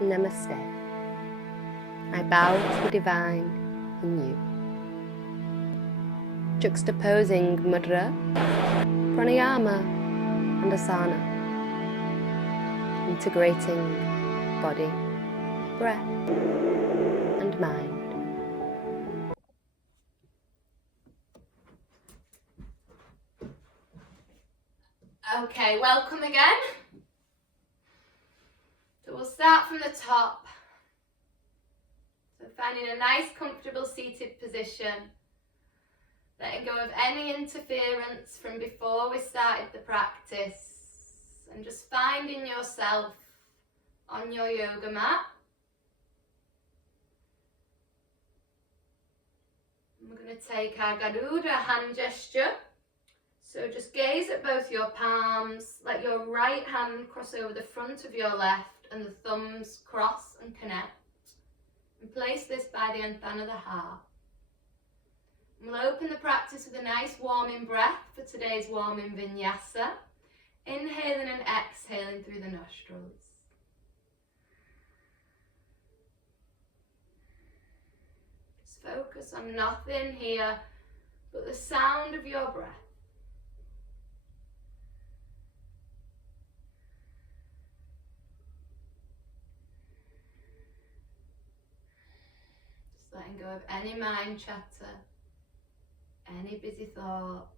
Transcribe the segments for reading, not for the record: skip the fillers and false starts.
Namaste. I bow to the divine in you. Juxtaposing mudra, pranayama and asana. Integrating body, breath and mind. Okay, welcome again. So we'll start from the top. So finding a nice comfortable seated position. Letting go of any interference from before we started the practice. And just finding yourself on your yoga mat. And we're going to take our Garuda hand gesture. So just gaze at both your palms, let your right hand cross over the front of your left and the thumbs cross and connect. And place this by the anthan of the heart. And we'll open the practice with a nice warming breath for today's warming vinyasa. Inhaling and exhaling through the nostrils. Just focus on nothing here but the sound of your breath. Letting go of any mind chatter, any busy thoughts,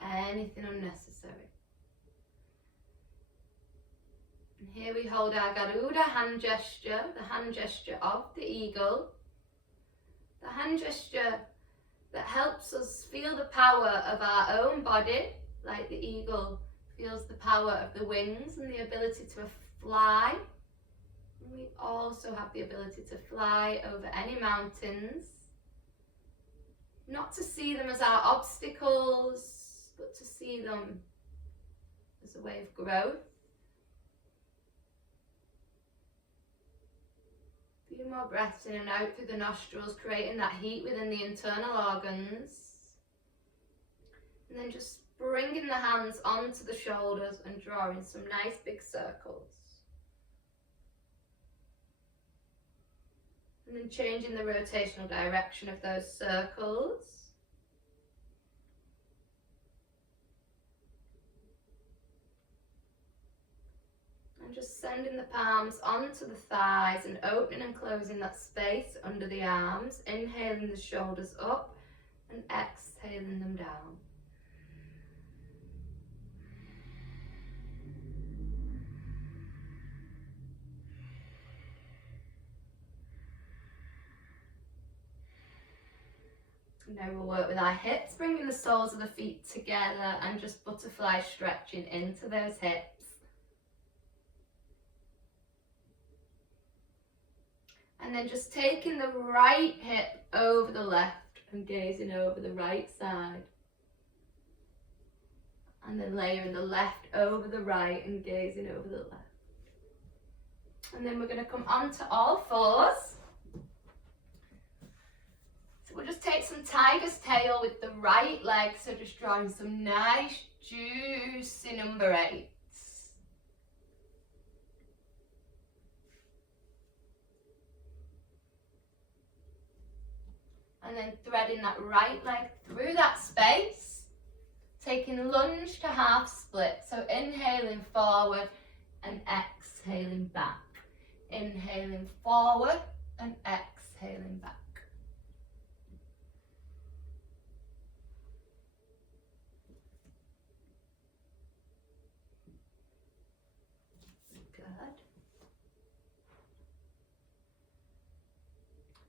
anything unnecessary. And here we hold our Garuda hand gesture, the hand gesture of the eagle, the hand gesture that helps us feel the power of our own body, like the eagle feels the power of the wings and the ability to fly. We also have the ability to fly over any mountains, not to see them as our obstacles, but to see them as a way of growth. A few more breaths in and out through the nostrils, creating that heat within the internal organs. And then just bringing the hands onto the shoulders and drawing some nice big circles. And then changing the rotational direction of those circles. And just sending the palms onto the thighs and opening and closing that space under the arms. Inhaling the shoulders up and exhaling them down. Now we'll work with our hips, bringing the soles of the feet together and just butterfly stretching into those hips. And then just taking the right hip over the left and gazing over the right side. And then layering the left over the right and gazing over the left. And then we're going to come onto all fours. So we'll just take some tiger's tail with the right leg, so just drawing some nice juicy number 8s. And then threading that right leg through that space, taking lunge to half split, so inhaling forward and exhaling back. Inhaling forward and exhaling back.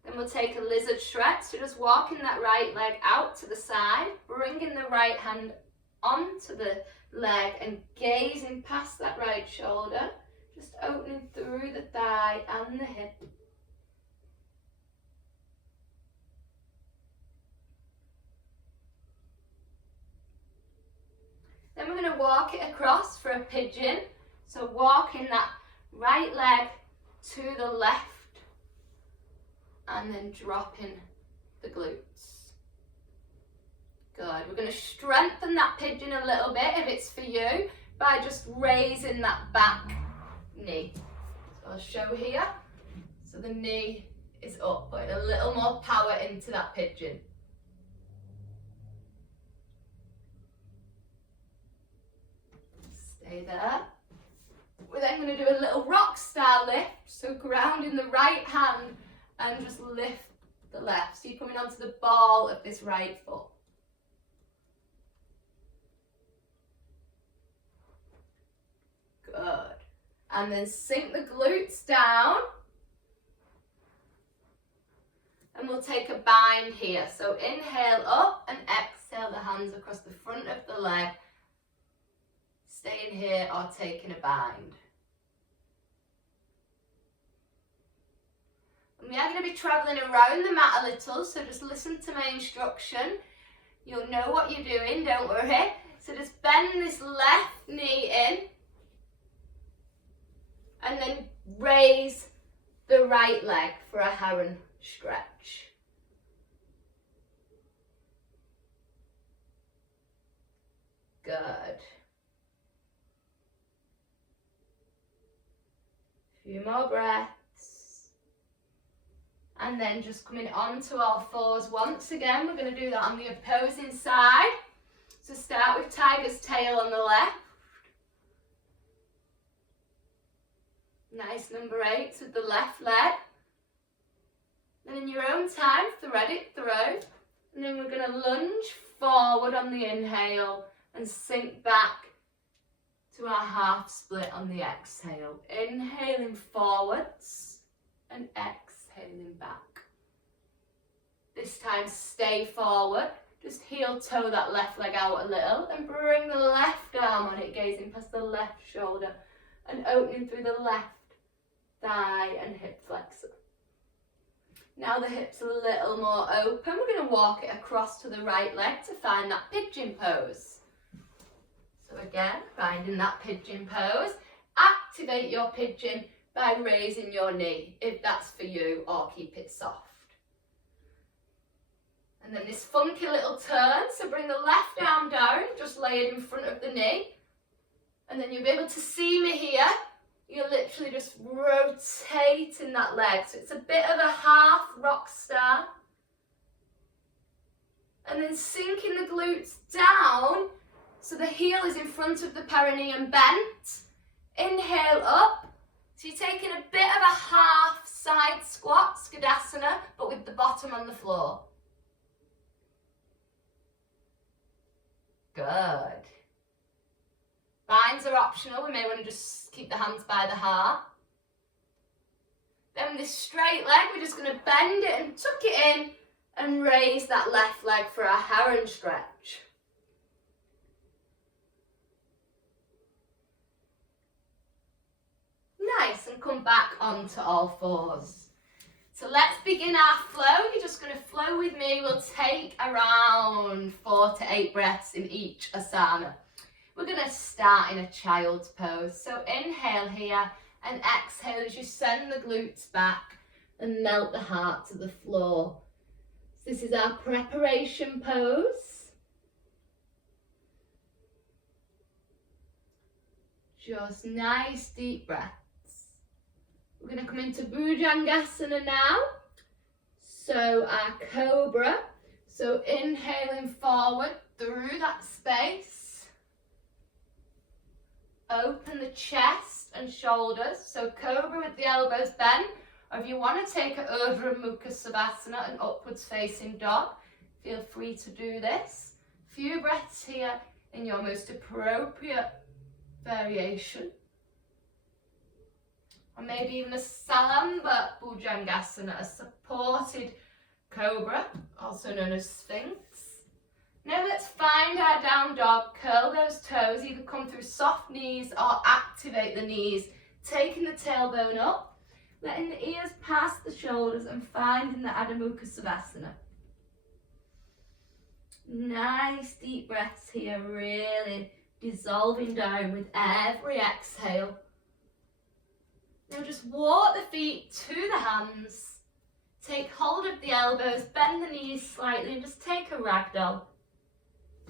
Then we'll take a lizard stretch, so just walking that right leg out to the side, bringing the right hand onto the leg and gazing past that right shoulder, just opening through the thigh and the hip. Then we're going to walk it across for a pigeon, so walking that right leg to the left and then dropping the glutes. Good. We're going to strengthen that pigeon a little bit if it's for you by just raising that back knee. So I'll show here. So the knee is up, putting a little more power into that pigeon. Stay there. We're then going to do a little rock star lift, so ground in the right hand and just lift the left. So you're coming onto the ball of this right foot. Good. And then sink the glutes down. And we'll take a bind here. So inhale up and exhale the hands across the front of the leg. Staying here or taking a bind. And we are going to be travelling around the mat a little, so just listen to my instruction. You'll know what you're doing, don't worry. So just bend this left knee in and then raise the right leg for a heron stretch. Good. A few more breaths. And then just coming onto all fours once again. We're going to do that on the opposing side. So start with tiger's tail on the left. Nice number 8 with the left leg. And in your own time, thread it through. And then we're going to lunge forward on the inhale and sink back to our half split on the exhale. Inhaling forwards and exhaling back. This time stay forward. Just heel toe that left leg out a little and bring the left arm on it, gazing past the left shoulder and opening through the left thigh and hip flexor. Now the hips a little more open. We're going to walk it across to the right leg to find that pigeon pose. So again, finding that pigeon pose. Activate your pigeon by raising your knee, if that's for you, or keep it soft. And then this funky little turn, so bring the left arm down, just lay it in front of the knee. And then you'll be able to see me here. You're literally just rotating that leg. So it's a bit of a half rock star. And then sinking the glutes down, so the heel is in front of the perineum bent. Inhale up. So you're taking a bit of a half side squat, Konasana, but with the bottom on the floor. Good. Binds are optional. We may want to just keep the hands by the heart. Then with this straight leg, we're just going to bend it and tuck it in and raise that left leg for our heron stretch. Nice, and come back onto all fours. So let's begin our flow. You're just going to flow with me. We'll take around 4 to 8 breaths in each asana. We're going to start in a child's pose. So inhale here and exhale as you send the glutes back and melt the heart to the floor. So this is our preparation pose. Just nice deep breaths. We're going to come into Bhujangasana now. So our cobra. So inhaling forward through that space. Open the chest and shoulders. So cobra with the elbows bent. Or if you want to take it over a Mukha Savasana, an upwards facing dog, feel free to do this. Few breaths here in your most appropriate variation. Or maybe even a Salamba Bhujangasana, a supported cobra, also known as Sphinx. Now let's find our down dog, curl those toes, either come through soft knees or activate the knees, taking the tailbone up, letting the ears pass the shoulders and finding the Adho Mukha Savasana. Nice deep breaths here, really dissolving down with every exhale. Now just walk the feet to the hands, take hold of the elbows, bend the knees slightly and just take a ragdoll.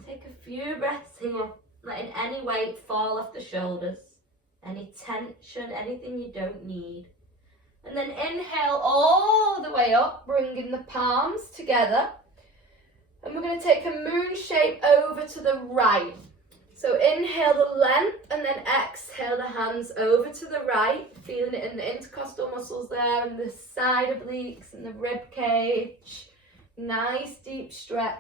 Take a few breaths here, letting any weight fall off the shoulders. any tension, anything you don't need. And then inhale all the way up, bringing the palms together. And we're going to take a moon shape over to the right. So inhale the length and then exhale the hands over to the right, feeling it in the intercostal muscles there and the side obliques and the rib cage. Nice deep stretch.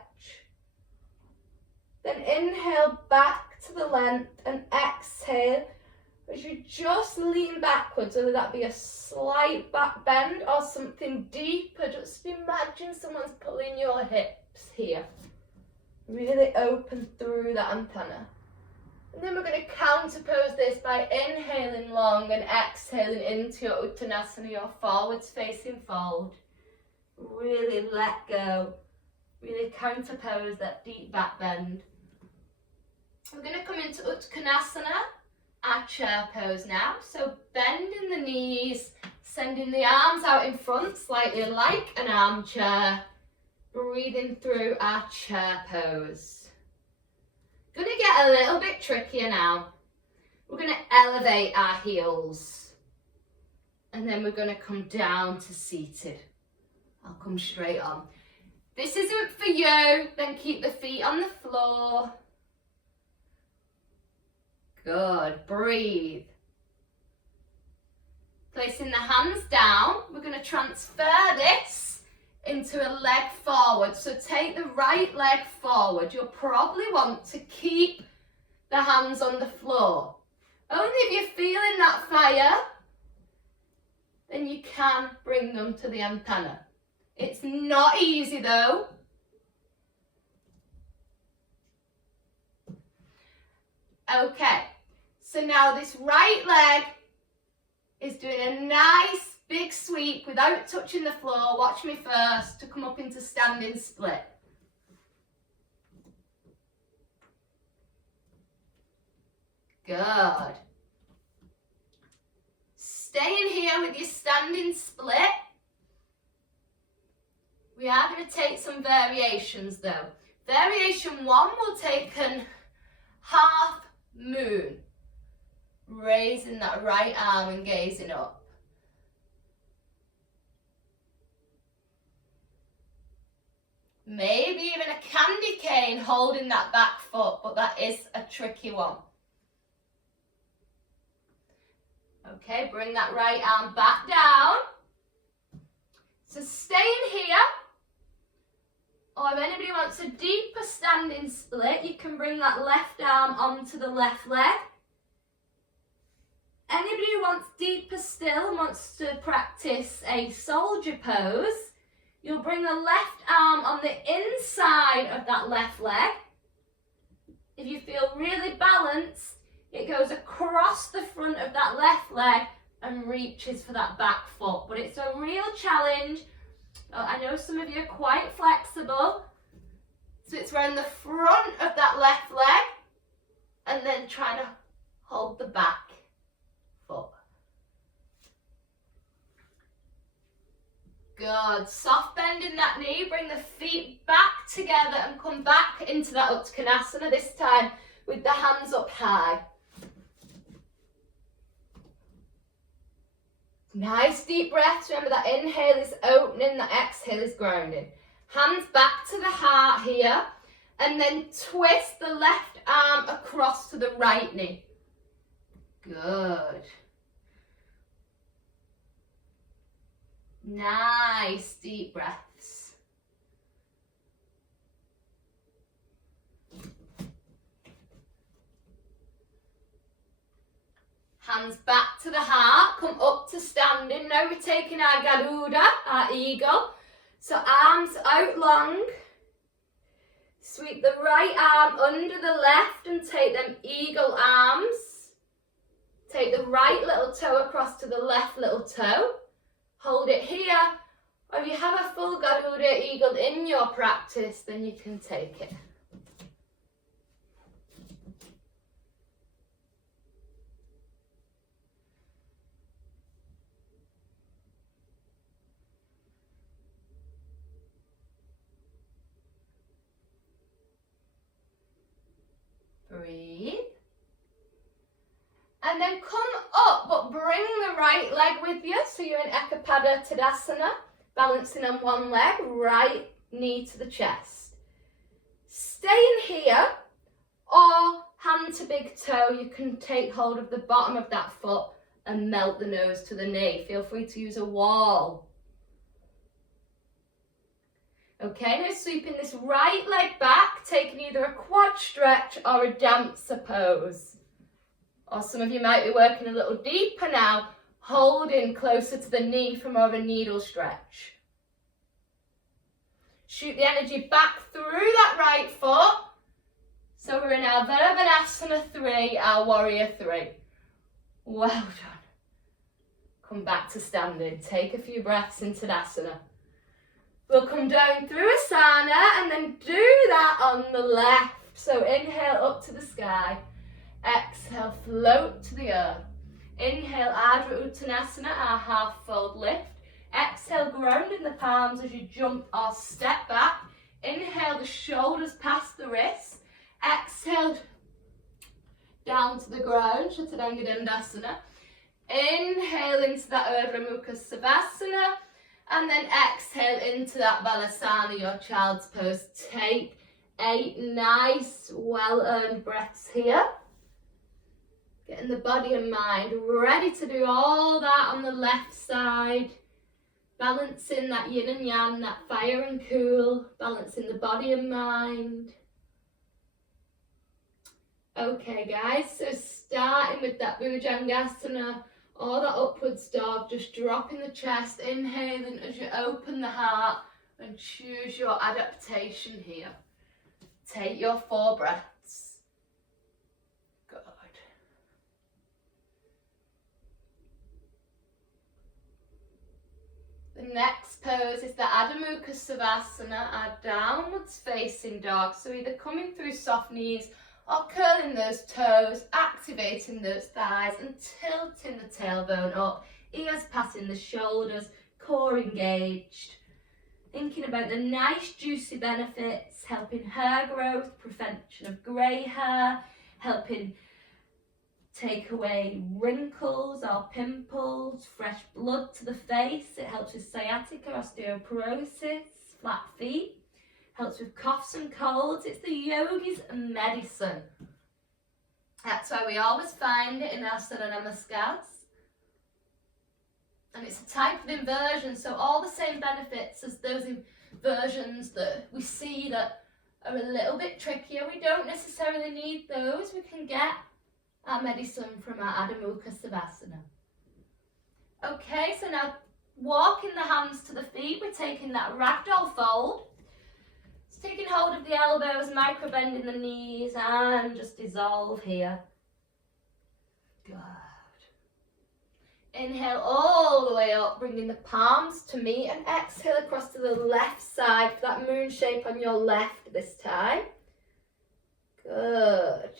Then inhale back to the length and exhale as you just lean backwards, whether that be a slight back bend or something deeper. Just imagine someone's pulling your hips here. Really open through that antenna. And then we're going to counterpose this by inhaling long and exhaling into your Uttanasana, your forwards facing fold. Really let go. Really counterpose that deep back bend. We're going to come into Uttanasana, our chair pose now. So bending the knees, sending the arms out in front slightly like an armchair. Breathing through our chair pose. Going to get a little bit trickier now. We're going to elevate our heels. And then we're going to come down to seated. I'll come straight on. This isn't for you, then keep the feet on the floor. Good, breathe. Placing the hands down, we're going to transfer this into a leg forward. So take the right leg forward. You'll probably want to keep the hands on the floor. Only if you're feeling that fire, then you can bring them to the antenna. It's not easy though. Okay, so now this right leg is doing a nice big sweep without touching the floor. Watch me first to come up into standing split. Good. Staying here with your standing split. We are going to take some variations though. Variation 1 will take an half moon. Raising that right arm and gazing up. Maybe even a candy cane holding that back foot, but that is a tricky one. Okay, bring that right arm back down. So staying here, or if anybody wants a deeper standing split, you can bring that left arm onto the left leg. Anybody who wants deeper still and wants to practice a soldier pose, you'll bring the left arm on the inside of that left leg. If you feel really balanced, it goes across the front of that left leg and reaches for that back foot. But it's a real challenge. I know some of you are quite flexible. So it's around the front of that left leg and then trying to hold the back foot. Good. Soft bend in that knee. Bring the feet back together and come back into that Uttanasana, this time with the hands up high. Nice deep breaths. Remember that inhale is opening, that exhale is grounding. Hands back to the heart here. And then twist the left arm across to the right knee. Good. Nice deep breaths. Hands back to the heart, come up to standing. Now we're taking our Garuda, our eagle. So arms out long. Sweep the right arm under the left and take them eagle arms. Take the right little toe across to the left little toe. Hold it here. Or if you have a full Garuda eagle in your practice, then you can take it. Breathe. And And then come up, but bring the right leg with you. So you're in Ekapada Tadasana, balancing on one leg, right knee to the chest. Stay in here, or hand to big toe. You can take hold of the bottom of that foot and melt the nose to the knee. Feel free to use a wall. Okay, now sweeping this right leg back, taking either a quad stretch or a dancer pose. Or some of you might be working a little deeper now, holding closer to the knee for more of a needle stretch. Shoot the energy back through that right foot. So we're in our Virabhanasana 3, our Warrior 3. Well done. Come back to standing. Take a few breaths into Tadasana. We'll come down through Asana and then do that on the left. So inhale up to the sky. Exhale, float to the earth. Inhale, Ardha Uttanasana, our half fold lift. Exhale, ground in the palms as you jump or step back. Inhale, the shoulders past the wrists. Exhale, down to the ground, Chaturanga Dandasana. Inhale into that Urdhva Mukha Savasana. And then exhale into that Balasana, your child's pose. Take 8 nice, well-earned breaths here. Getting the body and mind ready to do all that on the left side. Balancing that yin and yang, that fire and cool. Balancing the body and mind. Okay guys, so starting with that Bhujangasana or that upwards dog, just dropping the chest, inhaling as you open the heart and choose your adaptation here. Take your 4 breaths. Good. The next pose is the Adho Mukha Savasana, our downwards facing dog. So either coming through soft knees or curling those toes, activating those thighs and tilting the tailbone up, ears patting the shoulders, core engaged. Thinking about the nice juicy benefits, helping hair growth, prevention of grey hair, helping take away wrinkles or pimples, fresh blood to the face. It helps with sciatica, osteoporosis, flat feet. Helps with coughs and colds. It's the yogi's medicine. That's why we always find it in our Surya Namaskars. And it's a type of inversion, so all the same benefits as those inversions that we see that are a little bit trickier. We don't necessarily need those. We can get our medicine from our Adho Mukha Savasana. Okay, so now walking the hands to the feet, we're taking that ragdoll fold. Taking hold of the elbows, micro bending the knees, and just dissolve here. Good. Inhale all the way up, bringing the palms to meet, and exhale across to the left side for that moon shape on your left this time. Good.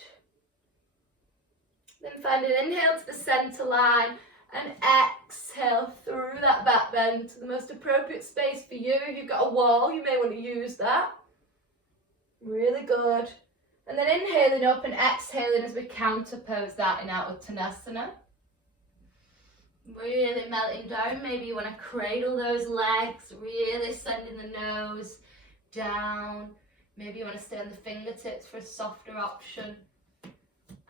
Then find an inhale to the center line and exhale through that back bend to the most appropriate space for you. If you've got a wall, you may want to use that. Really good. And then inhaling up and exhaling as we counter pose that in our Uttanasana. Really melting down. Maybe you want to cradle those legs, really sending the nose down. Maybe you want to stay on the fingertips for a softer option.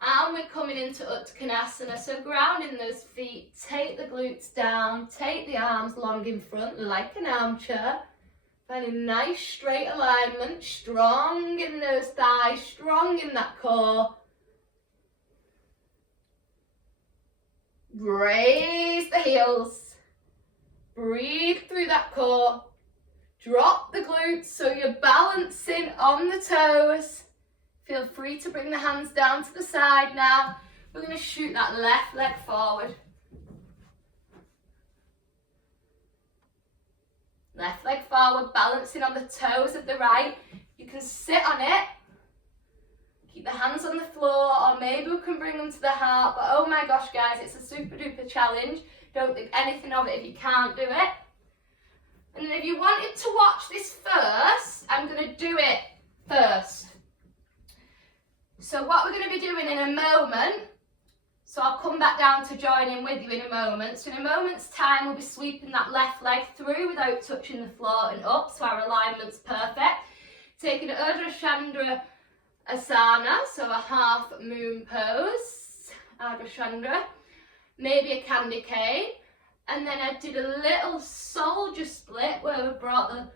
And we're coming into Uttanasana, so grounding those feet, take the glutes down, take the arms long in front like an armchair. Finding nice straight alignment, strong in those thighs, strong in that core. Raise the heels. Breathe through that core. Drop the glutes so you're balancing on the toes. Feel free to bring the hands down to the side now. We're going to shoot that left leg forward. Left leg forward, balancing on the toes of the right. You can sit on it. Keep the hands on the floor, or maybe we can bring them to the heart. But oh my gosh, guys, it's a super duper challenge. Don't think anything of it if you can't do it. And then if you wanted to watch this first, I'm going to do it first. So what we're going to be doing in a moment, So I'll come back down to join in with you in a moment. So in a moment's time, we'll be sweeping that left leg through without touching the floor and up, so our alignment's perfect. Taking Urdhva Chandra Asana, so a half moon pose, Urdhva Chandra, maybe a candy cane. And then I did a little soldier split where we brought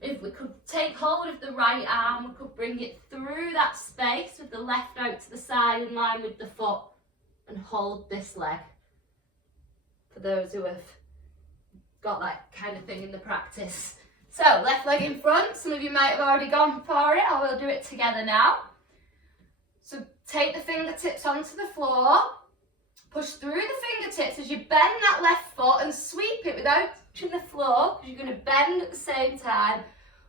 if we could take hold of the right arm, we could bring it through that space with the left out to the side in line with the foot and hold this leg. For those who have got that kind of thing in the practice. So left leg in front, some of you might have already gone for it, or we'll do it together now. So take the fingertips onto the floor, push through the fingertips as you bend that left foot and sweep it without touching the floor, because you're going to bend at the same time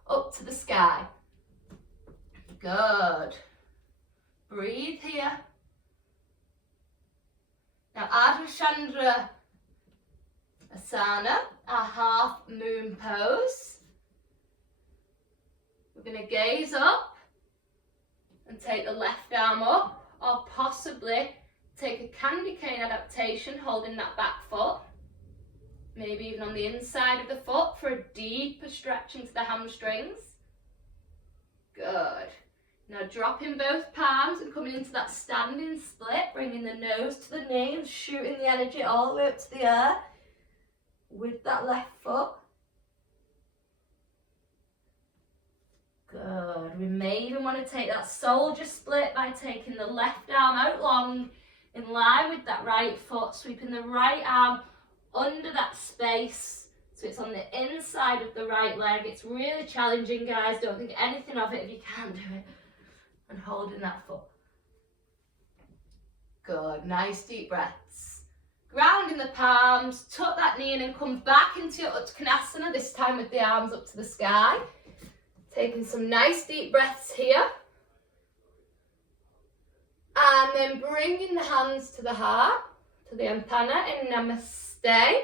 up to the sky. Good. Breathe here. Now Urdhva Chandra Asana, our half moon pose. We're going to gaze up and take the left arm up, or possibly take a candy cane adaptation, holding that back foot. Maybe even on the inside of the foot for a deeper stretch into the hamstrings. Good. Now dropping both palms and coming into that standing split, bringing the nose to the knee and shooting the energy all the way up to the air with that left foot. Good. We may even want to take that soldier split by taking the left arm out long in line with that right foot, sweeping the right arm under that space so it's on the inside of the right leg. It's really challenging, guys. Don't think anything of it if you can't do it. And holding that foot. Good. Nice deep breaths. Grounding the palms, tuck that knee in and come back into your Konasana, this time with the arms up to the sky. Taking some nice deep breaths here. And then bringing the hands to the heart, to the Anpana in Namaste,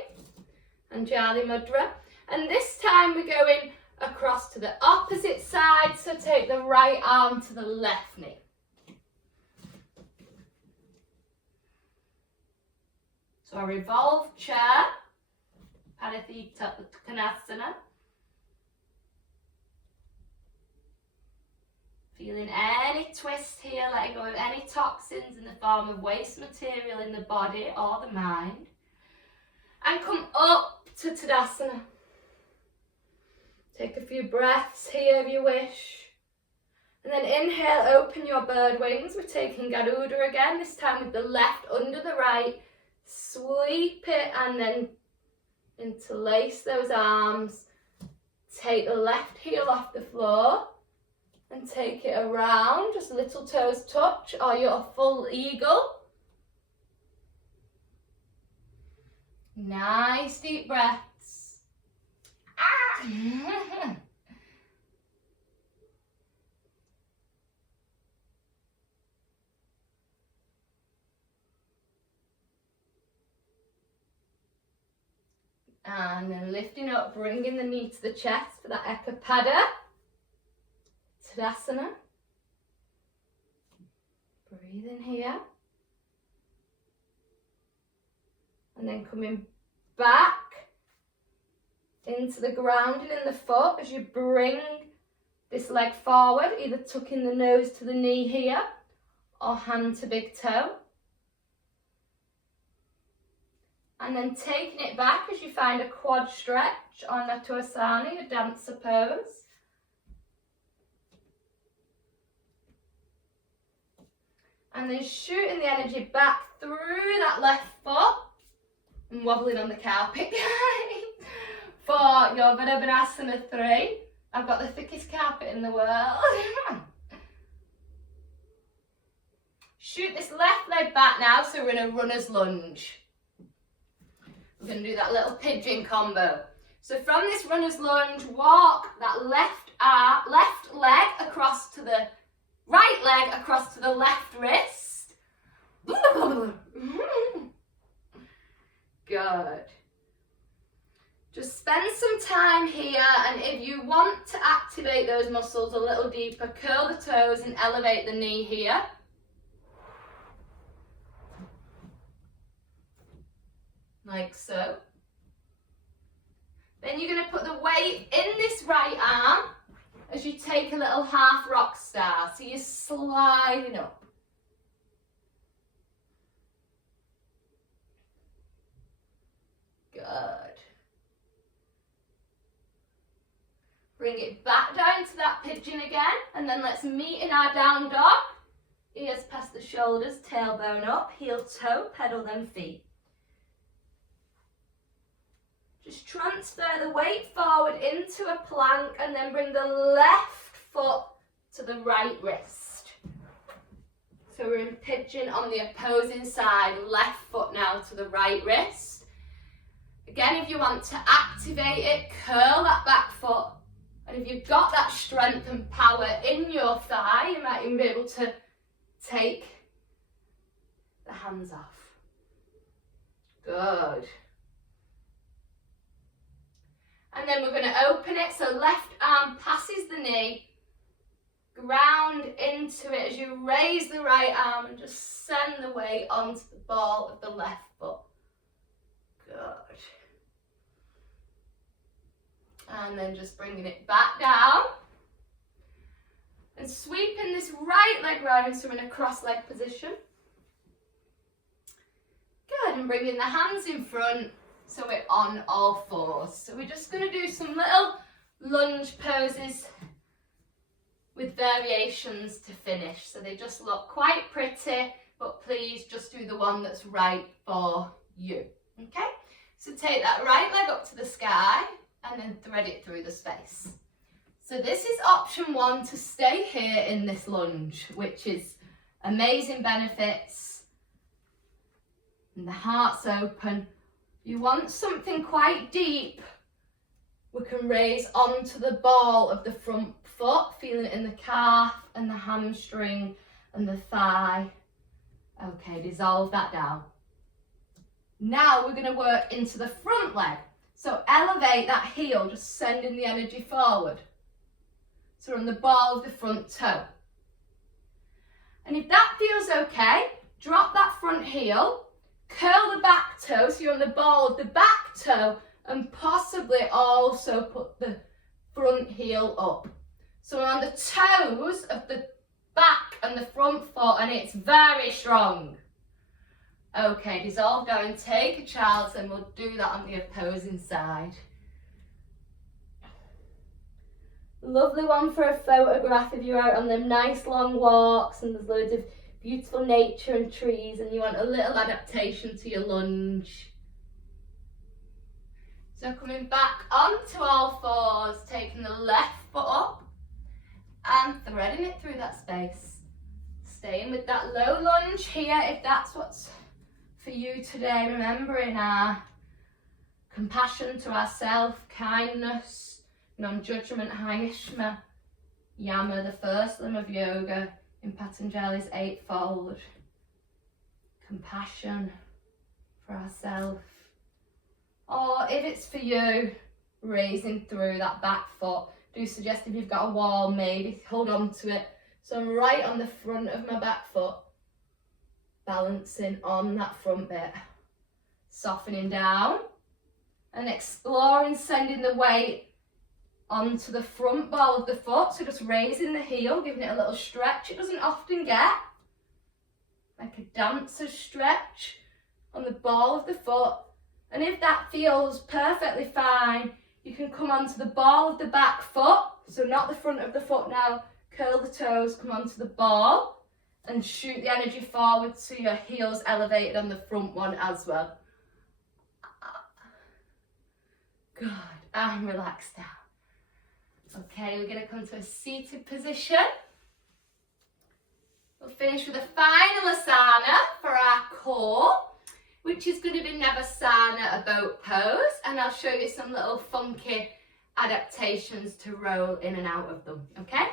Anjali Mudra. And this time we're going across to the opposite side, so take the right arm to the left knee. So a revolved chair, Panathita Konasana. Feeling any twist here, letting go of any toxins in the form of waste material in the body or the mind. And come up to Tadasana. Take a few breaths here if you wish. And then inhale, open your bird wings. We're taking Garuda again, this time with the left under the right. Sweep it and then interlace those arms. Take the left heel off the floor. And take it around, just little toes touch, or your full eagle. Nice deep breaths. And then lifting up, bringing the knee to the chest for that Ekapada. Tadasana. Breathe in here. And then coming back into the grounding in the foot as you bring this leg forward, either tucking the nose to the knee here or hand to big toe. And then taking it back as you find a quad stretch on Natvasana, your dancer pose. And then shooting the energy back through that left foot and wobbling on the carpet, guys, for your Bhujangasana 3. I've got the thickest carpet in the world. Shoot this left leg back now, so we're in a runner's lunge. We're going to do that little pigeon combo. So from this runner's lunge, walk that left leg across to the right leg across to the left wrist. Good. Just spend some time here, and if you want to activate those muscles a little deeper, curl the toes and elevate the knee here. like so. Then you're going to put the weight in this right arm as you take a little half rock star. So you're sliding up. Good. Bring it back down to that pigeon again, and then let's meet in our down dog. Ears past the shoulders, tailbone up, heel toe, pedal them feet. Just transfer the weight forward into a plank and then bring the left foot to the right wrist. So we're in pigeon on the opposing side, left foot now to the right wrist. Again, if you want to activate it, curl that back foot. And if you've got that strength and power in your thigh, you might even be able to take the hands off. Good. And then we're going to open it, so left arm passes the knee, ground into it as you raise the right arm and just send the weight onto the ball of the left foot. Good. And then just bringing it back down. And sweeping this right leg round so we're in a cross leg position. Good, and bringing the hands in front so we're on all fours. So we're just going to do some little lunge poses with variations to finish. So they just look quite pretty, but please just do the one that's right for you. Okay, so take that right leg up to the sky and then thread it through the space. So this is option one, to stay here in this lunge, which is amazing benefits. And the heart's open. If you want something quite deep, we can raise onto the ball of the front foot, feeling it in the calf and the hamstring and the thigh. Okay, dissolve that down. Now we're going to work into the front leg. So elevate that heel, just sending the energy forward. So we're on the ball of the front toe. And if that feels okay, drop that front heel, curl the back toe, so you're on the ball of the back toe, and possibly also put the front heel up. So we're on the toes of the back and the front foot, and it's very strong. Okay, dissolve down, take a child's, and we'll do that on the opposing side. Lovely one for a photograph if you're out on them nice long walks and there's loads of beautiful nature and trees and you want a little adaptation to your lunge. So coming back onto all fours, taking the left foot up and threading it through that space. Staying with that low lunge here if that's what's for you today, remembering our compassion to ourselves, kindness, non-judgment, Hayashma, Yama, the first limb of yoga in Patanjali's Eightfold. Compassion for ourselves. Or if it's for you, raising through that back foot. Do suggest if you've got a wall, maybe hold on to it. So I'm right on the front of my back foot, balancing on that front bit. Softening down and exploring sending the weight onto the front ball of the foot, so just raising the heel, giving it a little stretch. It doesn't often get, like a dancer's stretch on the ball of the foot. And if that feels perfectly fine, you can come onto the ball of the back foot, so not the front of the foot now, curl the toes, come onto the ball, and shoot the energy forward so your heel's elevated on the front one as well. Good, and relax down. Okay, we're going to come to a seated position. We'll finish with a final asana for our core, which is going to be Navasana, a boat pose, and I'll show you some little funky adaptations to roll in and out of them, okay?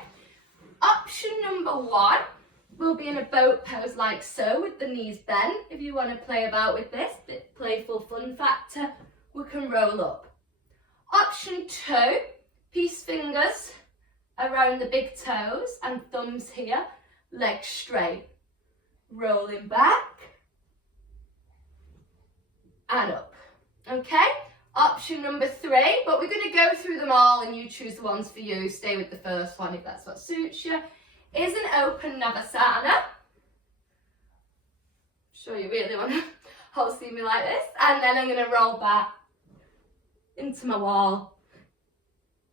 Option number one will be in a boat pose like so, with the knees bent. If you want to play about with this, bit playful fun factor, we can roll up. Option two, peace fingers around the big toes and thumbs here, legs straight. Rolling back and up. Okay, option number 3, but we're going to go through them all and you choose the ones for you. Stay with the first one if that's what suits you. Is an open Navasana. I'm sure you really want to hold see me like this. And then I'm going to roll back into my wall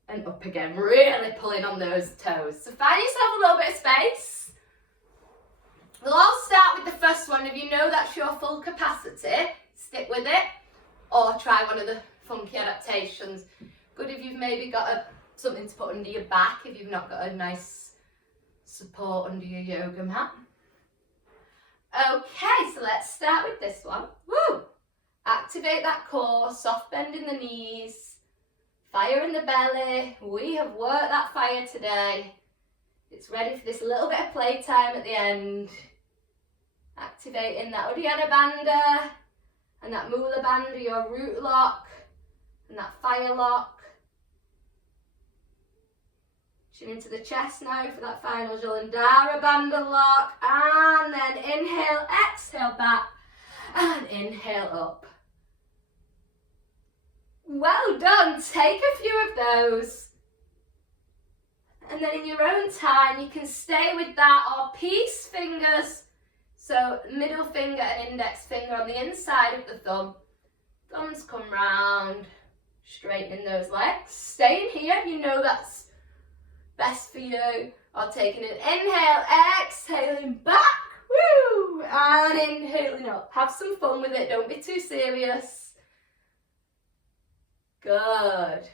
and up again, really pulling on those toes. So find yourself a little bit of space. We'll all start with the first one. If you know that's your full capacity, stick with it. Or try one of the funky adaptations. Good if you've maybe got something to put under your back, if you've not got a nice support under your yoga mat. Okay, so let's start with this one. Woo! Activate that core, soft bend in the knees, fire in the belly. We have worked that fire today. It's ready for this little bit of playtime at the end. Activating that Uddiyana Bandha and that Mula Bandha, your root lock, and that fire lock. Chin into the chest now for that final Jalandhara Bandha lock. And then inhale, exhale back, and inhale up. Well done. Take a few of those. And then in your own time, you can stay with that or peace fingers. So middle finger and index finger on the inside of the thumb. Thumbs come round, straightening those legs. Staying here if you know that's best for you. Or taking an inhale, exhaling back. Woo! And inhaling up. Have some fun with it. Don't be too serious. Good.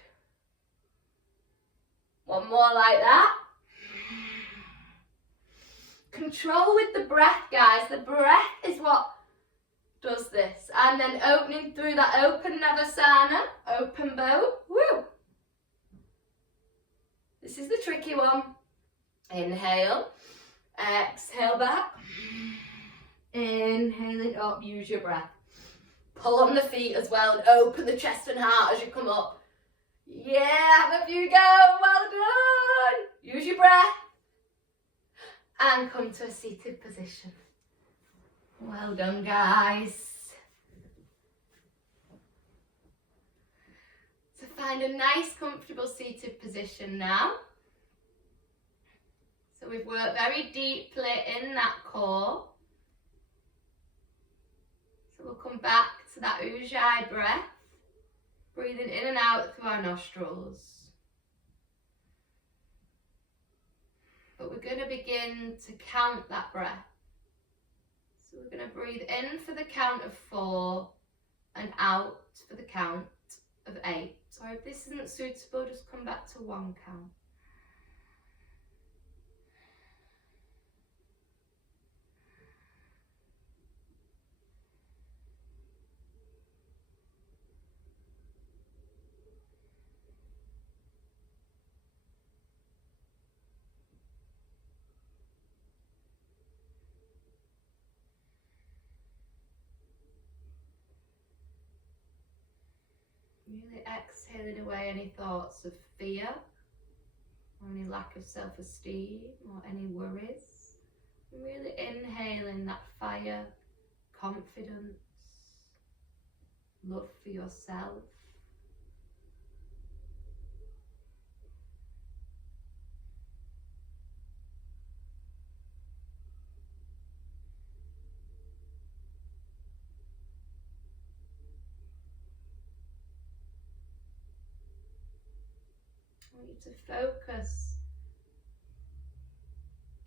One more like that. Control with the breath, guys. The breath is what does this. And then opening through that open Navasana, open bow. Woo! This is the tricky one. Inhale, exhale back. Inhaling up, use your breath. Pull on the feet as well and open the chest and heart as you come up. Yeah, have a few go. Well done. Use your breath. And come to a seated position. Well done, guys. So find a nice, comfortable seated position now. So we've worked very deeply in that core. So we'll come back to that Ujjayi breath, breathing in and out through our nostrils. But we're going to begin to count that breath. So we're going to breathe in for the count of 4 and out for the count of 8. So if this isn't suitable, just come back to 1 count. Really exhaling away any thoughts of fear, or any lack of self-esteem, or any worries. And really inhaling that fire, confidence, love for yourself. I want you to focus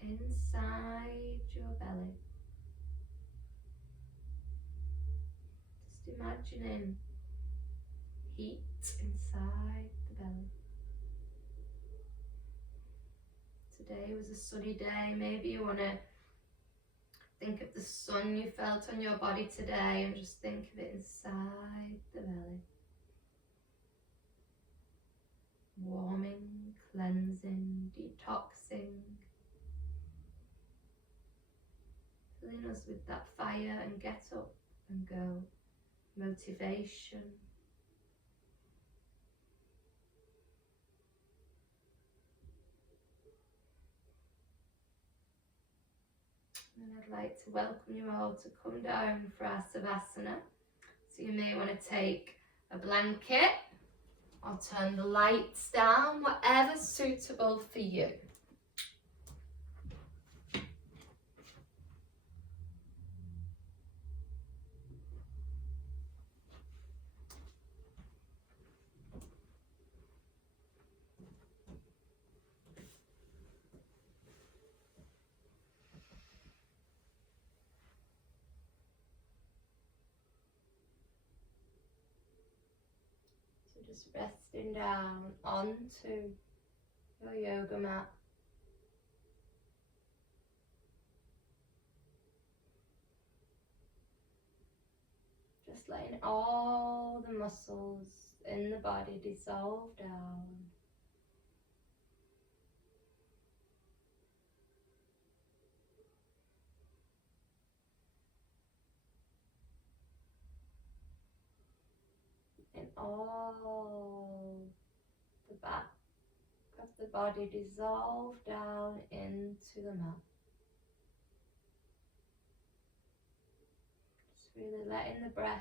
inside your belly. Just imagining heat inside the belly. Today was a sunny day. Maybe you want to think of the sun you felt on your body today and just think of it inside the belly. Warming, cleansing, detoxing. Filling us with that fire and get up and go. Motivation. And I'd like to welcome you all to come down for our Savasana. So you may want to take a blanket, or turn the lights down, whatever's suitable for you. Just resting down onto your yoga mat. Just letting all the muscles in the body dissolve down. And all the back of the body dissolve down into the mat. Just really letting the breath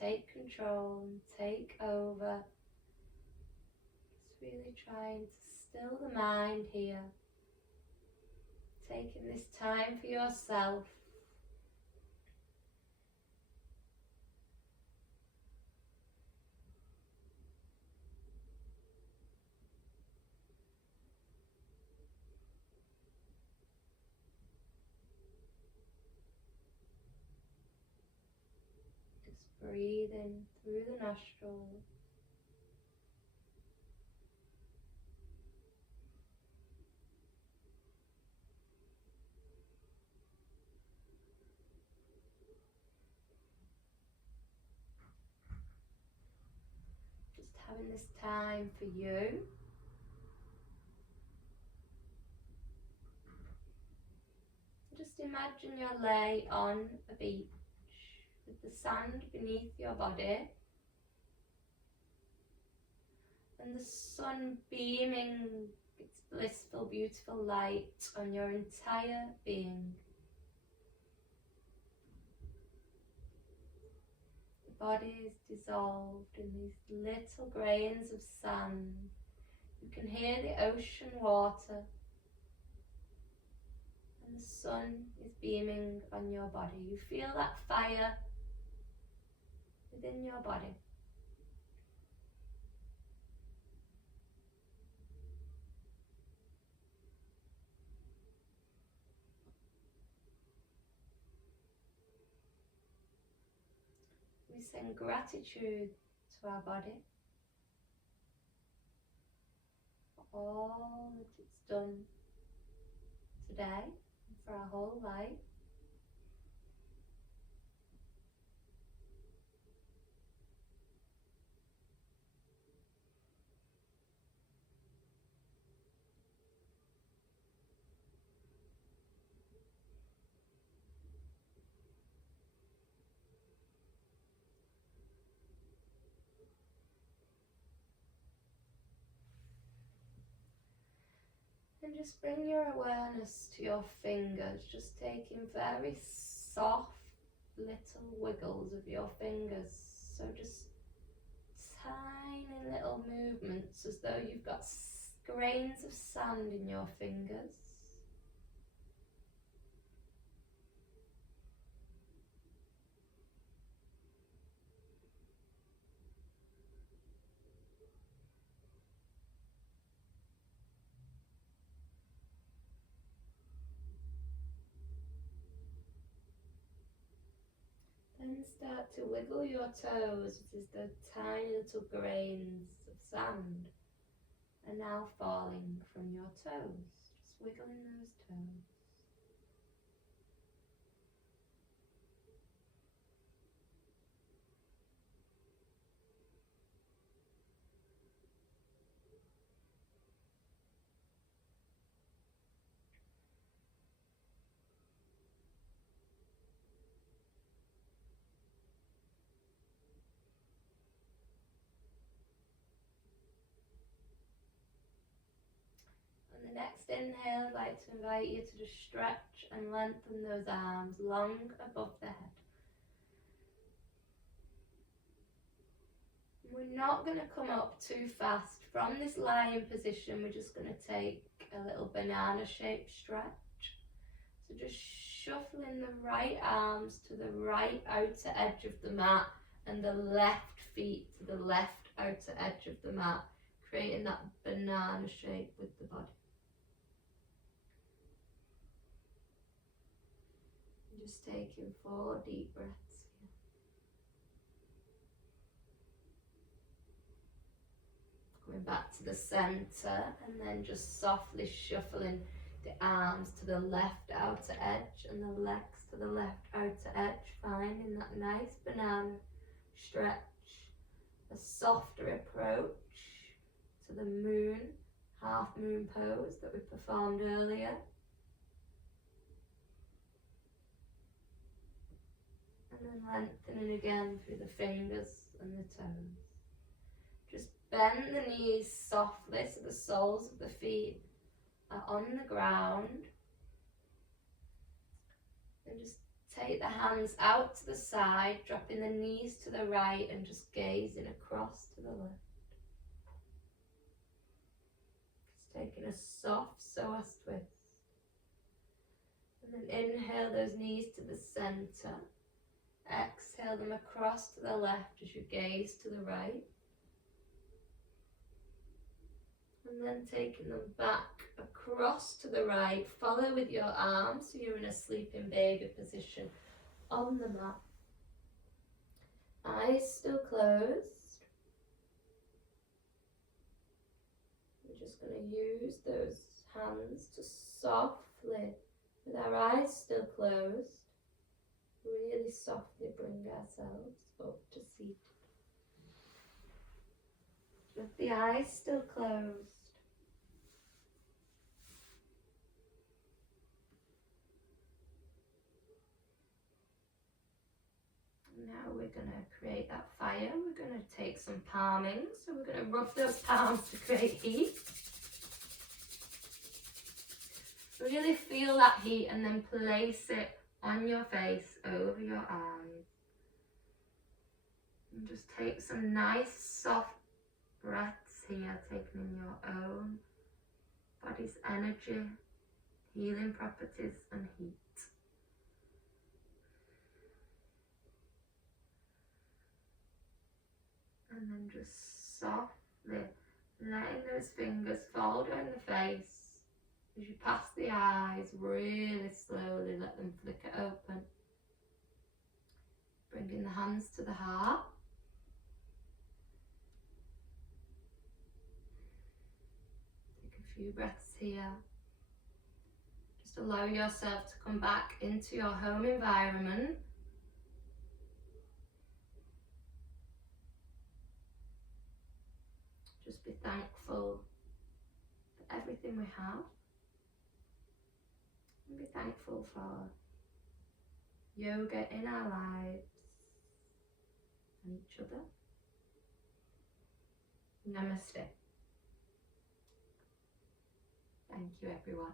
take control and take over. Just really trying to still the mind here. Taking this time for yourself. Breathing through the nostrils. Just having this time for you. Just imagine you lay on a beach with the sand beneath your body and the sun beaming its blissful, beautiful light on your entire being. The body is dissolved in these little grains of sand. You can hear the ocean water, and the sun is beaming on your body. You feel that fire within your body. We send gratitude to our body for all that it's done today and for our whole life. And just bring your awareness to your fingers, just taking very soft little wiggles of your fingers. So just tiny little movements as though you've got grains of sand in your fingers. Then start to wiggle your toes as though tiny little grains of sand are now falling from your toes. Just wiggling those toes. On the next inhale, I'd like to invite you to just stretch and lengthen those arms long above the head. We're not going to come up too fast. From this lying position, we're just going to take a little banana shaped stretch. So just shuffling the right arms to the right outer edge of the mat and the left feet to the left outer edge of the mat, creating that banana shape with the body. And just taking 4 deep breaths here. Coming back to the center and then just softly shuffling the arms to the left outer edge and the legs to the left outer edge, finding that nice banana stretch, a softer approach to the moon, half moon pose that we performed earlier. And then lengthening again through the fingers and the toes. Just bend the knees softly so the soles of the feet are on the ground. And just take the hands out to the side, dropping the knees to the right and just gazing across to the left. Just taking a soft psoas twist. And then inhale those knees to the center. Exhale them across to the left as you gaze to the right. And then taking them back across to the right. Follow with your arms so you're in a sleeping baby position on the mat. Eyes still closed. We're just going to use those hands to softly, with our eyes still closed, really softly bring ourselves up to seated. With the eyes still closed. Now we're going to create that fire. We're going to take some palming. So we're going to rub those palms to create heat. Really feel that heat and then place it on your face, over your eyes. And just take some nice soft breaths here, taking in your own body's energy, healing properties and heat. And then just softly letting those fingers fall down the face. As you pass the eyes, really slowly let them flicker open. Bringing the hands to the heart. Take a few breaths here. Just allow yourself to come back into your home environment. Just be thankful for everything we have. And be thankful for yoga in our lives and each other. Namaste. Thank you, everyone.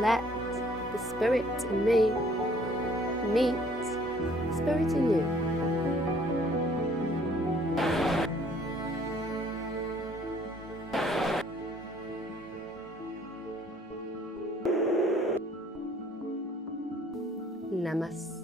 Let the spirit in me meet the spirit in you. Namaste.